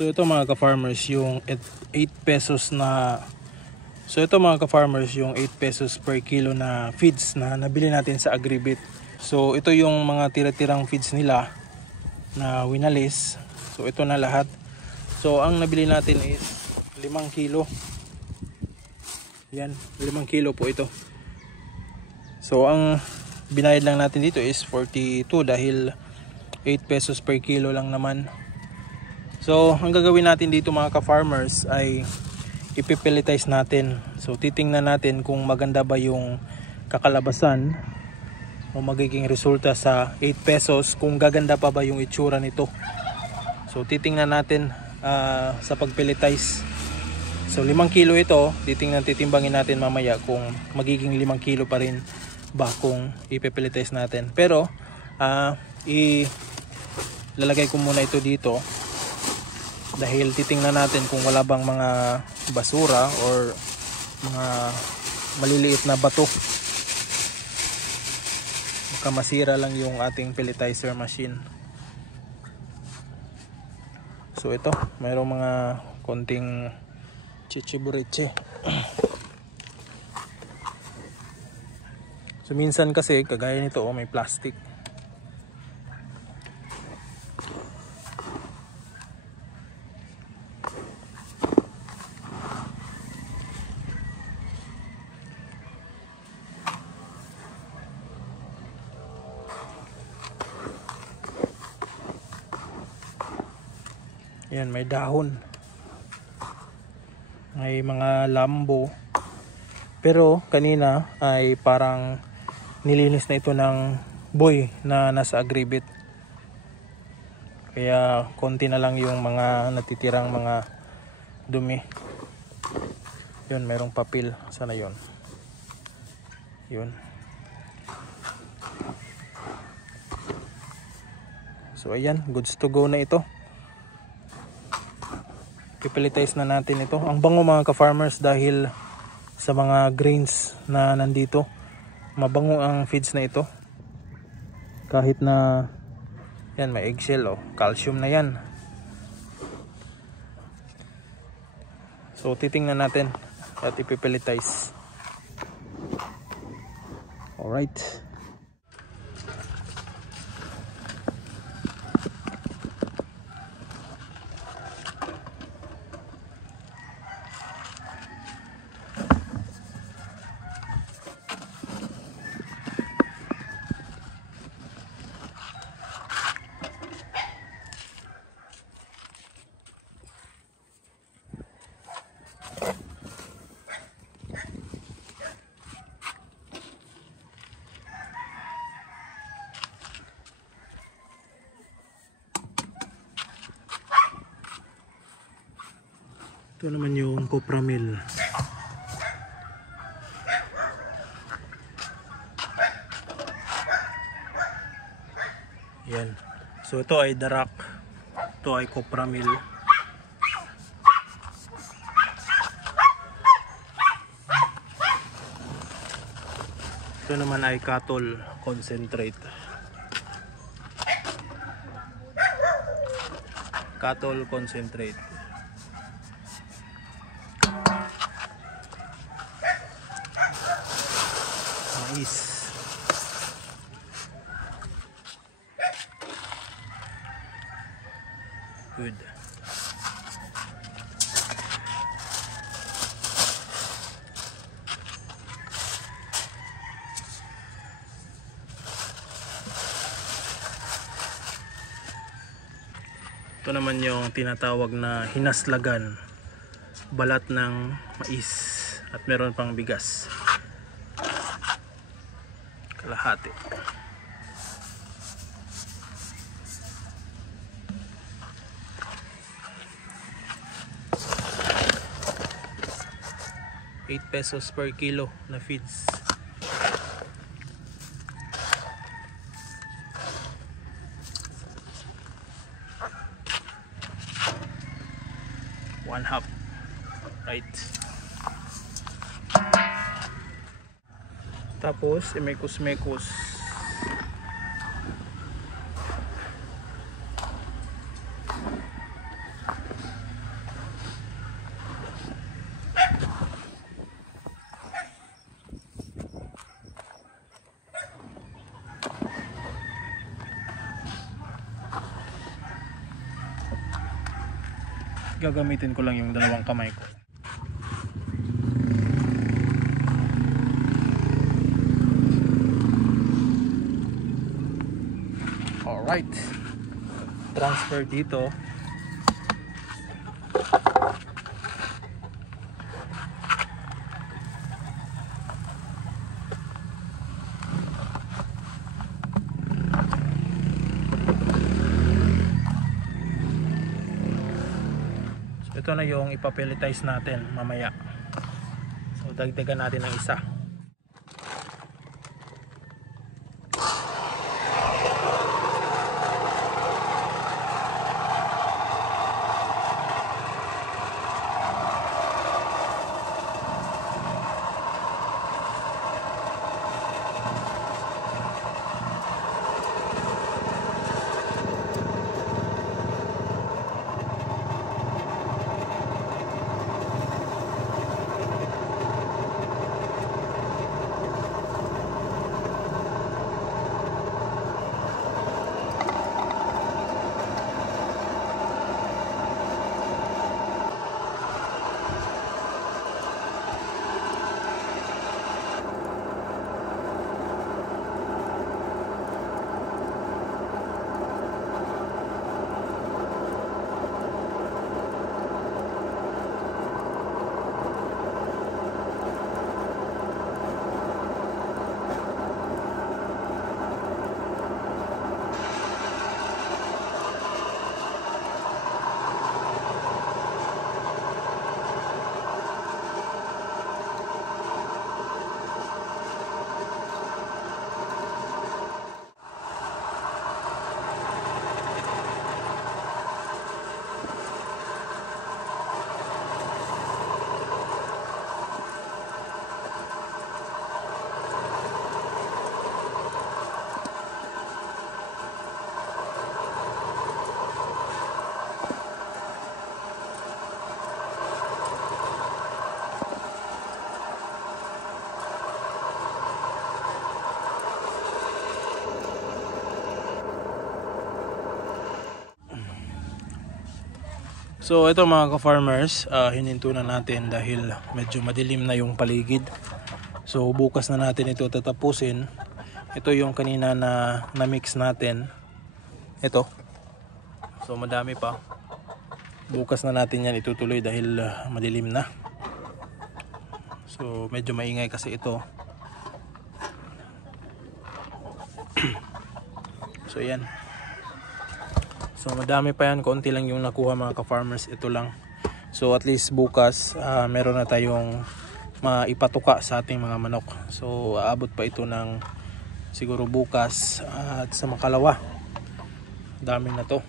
So ito mga ka-farmers yung 8 pesos na mga ka-farmers yung 8 pesos per kilo na feeds na nabili natin sa Agribit. So ito yung mga tira-tirang feeds nila na winalis. So ito na lahat. So ang nabili natin is 5 kilo. Yan, 5 kilo po ito. So ang binayad lang natin dito is 42 dahil 8 pesos per kilo lang naman. So ang gagawin natin dito mga ka-farmers ay ipipelletize natin. So titingnan natin kung maganda ba yung kakalabasan o magiging resulta sa 8 pesos, kung gaganda pa ba yung itsura nito. So titingnan natin sa pagpelletize. So 5 kilo ito, titimbangin natin mamaya kung magiging 5 kilo pa rin ba kung ipipelletize natin. Pero ilalagay ko muna ito dito dahil titingnan natin kung wala bang mga basura or mga maliliit na bato. Baka masira lang yung ating pelletizer machine. So ito, mayroong mga konting chichiburiche. So minsan kasi kagaya nito may plastic. Yan, may dahon. May mga lambo. Pero kanina ay parang nilinis na ito ng boy na nasa Agribit. Kaya konti na lang yung mga natitirang mga dumi. Yun, mayroong papel. Sana yun? Yun. So ayan, goods to go na ito. Pipelletize na natin ito. Ang bango mga ka-farmers dahil sa mga grains na nandito. Mabango ang feeds na ito. Kahit na yan, may eggshell calcium na yan. So titingnan natin at ipipelletize. Alright. Ito naman yung Copramil. Yan. So ito ay Darak. Ito ay Copramil. Ito naman ay Cattle Concentrate. Cattle Concentrate. Mais. Good. Ito naman yung tinatawag na hinaslagan, balat ng mais, at meron pang bigas. Kalahati. ₱8 per kilo na feeds. One half. Right. Tapos mekos-mekos. gagamitin ko lang yung dalawang kamay ko. Alright, transfer dito. Ito na yung ipapelletize natin mamaya. So dagdagan natin ng isa. So ito mga ka-farmers, hininto na natin dahil medyo madilim na yung paligid. So bukas na natin ito tatapusin. Ito yung kanina na mix natin. Ito. So madami pa. Bukas na natin yan itutuloy dahil madilim na. So medyo maingay kasi ito. So yan. So madami pa yan, konti lang yung nakuha mga ka-farmers, ito lang. So at least bukas meron na tayong maipatuka sa ating mga manok. So aabot pa ito ng siguro bukas at sa makalawa. Dami na to.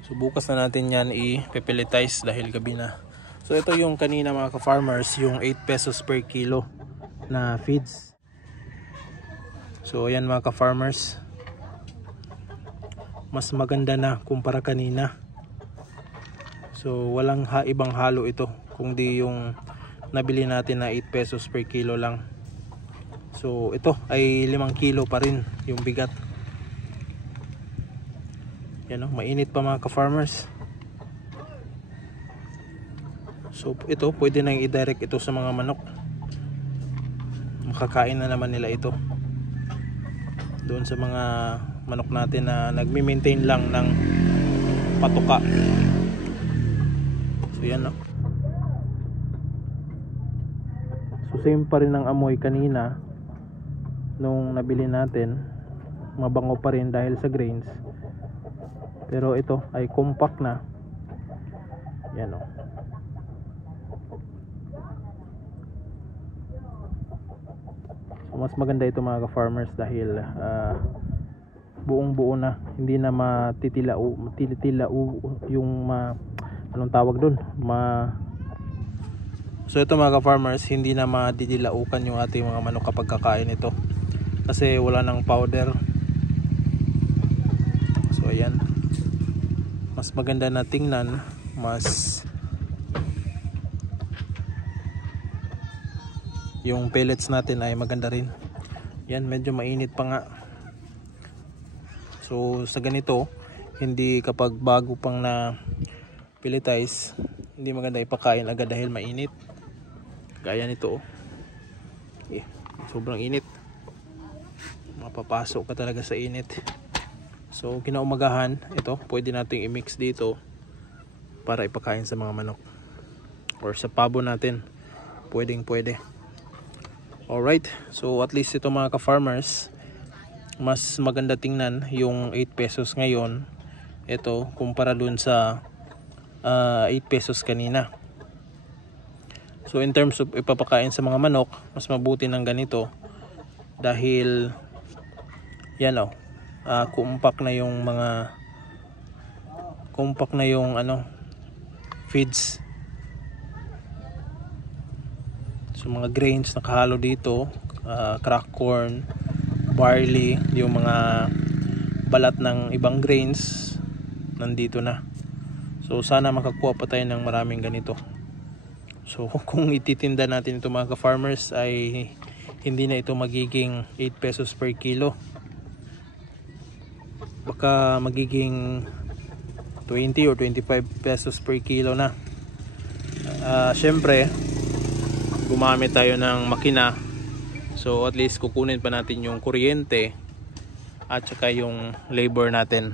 So bukas na natin yan i-pelletize dahil gabi na. So ito yung kanina mga ka-farmers, yung 8 pesos per kilo na feeds. So ayan mga ka-farmers, mas maganda na kumpara kanina. So walang ibang halo ito kundi yung nabili natin na 8 pesos per kilo lang. So ito ay 5 kilo pa rin yung bigat. Yan o, mainit pa mga ka-farmers. So ito pwede na i-direct ito sa mga manok. Makakain na naman nila ito doon sa mga manok natin na nagme-maintain lang ng patuka. So yan, no? So same pa rin ang amoy kanina nung nabili natin. Mabango pa rin dahil sa grains. Pero ito ay compact na. Yan, no? So mas maganda ito mga ka-farmers dahil buong buo na, hindi na matitila yung anong tawag doon, so ito mga ka-farmers, hindi na matidilaukan yung ating mga manok kapag kakain ito kasi wala nang powder. So ayan, mas maganda na tingnan, mas yung pellets natin ay maganda rin. Yan, medyo mainit pa nga. So sa ganito, hindi kapag bago pang pelletize, hindi maganda ipakain agad dahil mainit. Gaya nito, sobrang init, mapapasok ka talaga sa init. So kinaumagahan, ito pwede nating i-mix dito para ipakain sa mga manok or sa pabo natin, pwede. Alright, so at least ito mga ka-farmers, mas maganda tingnan yung 8 pesos ngayon ito kumpara dun sa 8 pesos kanina. So in terms of ipapakain sa mga manok, mas mabuti ng ganito dahil yan compact na yung feeds. So mga grains nakahalo dito, crack corn, barley, yung mga balat ng ibang grains nandito na. So sana makakuha pa tayo ng maraming ganito. So kung ititinda natin ito mga ka-farmers ay hindi na ito magiging 8 pesos per kilo. Baka magiging 20 or 25 pesos per kilo na. Syempre gumamit tayo ng makina. So at least kukunin pa natin yung kuryente at saka yung labor natin.